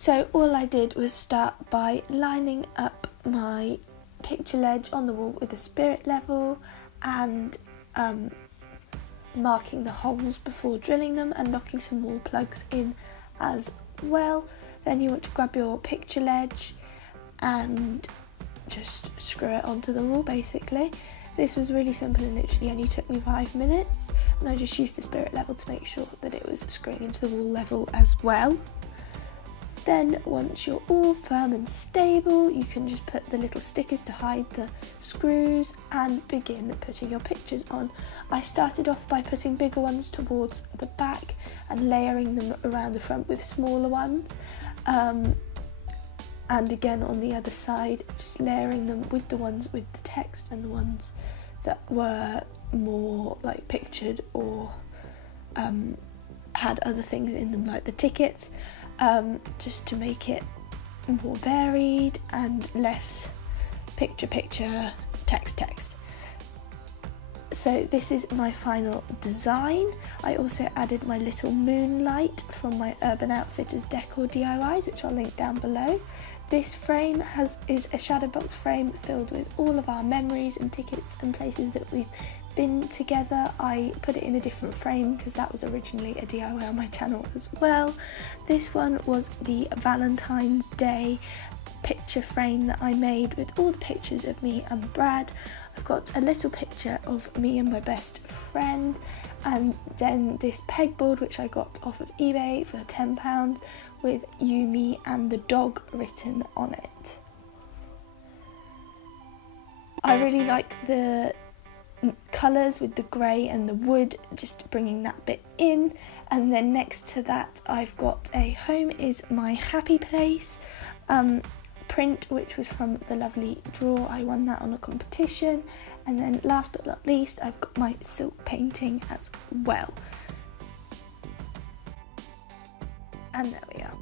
So all I did was start by lining up my picture ledge on the wall with a spirit level and marking the holes before drilling them and knocking some wall plugs in as well. Then you want to grab your picture ledge and just screw it onto the wall basically. This was really simple and literally only took me 5 minutes, and I just used the spirit level to make sure that it was screwing into the wall level as well. Then once you're all firm and stable, you can just put the little stickers to hide the screws and begin putting your pictures on. I started off by putting bigger ones towards the back and layering them around the front with smaller ones. And again on the other side, just layering them with the ones with the text and the ones that were more like pictured or had other things in them like the tickets, just to make it more varied and less picture, text. So this is my final design. I also added my little moonlight from my Urban Outfitters decor DIYs, which I'll link down below. This frame is a shadow box frame filled with all of our memories and tickets and places that we've been together. I put it in a different frame because that was originally a DIY on my channel as well. This one was the Valentine's Day picture frame that I made with all the pictures of me and Brad. I've got a little picture of me and my best friend, and then this pegboard which I got off of eBay for £10 with you, me and the dog written on it. I really like the colours with the grey and the wood, just bringing that bit in. And then next to that I've got a Home is my happy place print, which was from the lovely drawer. I won that on a competition. And then last but not least, I've got my silk painting as well. And there we are.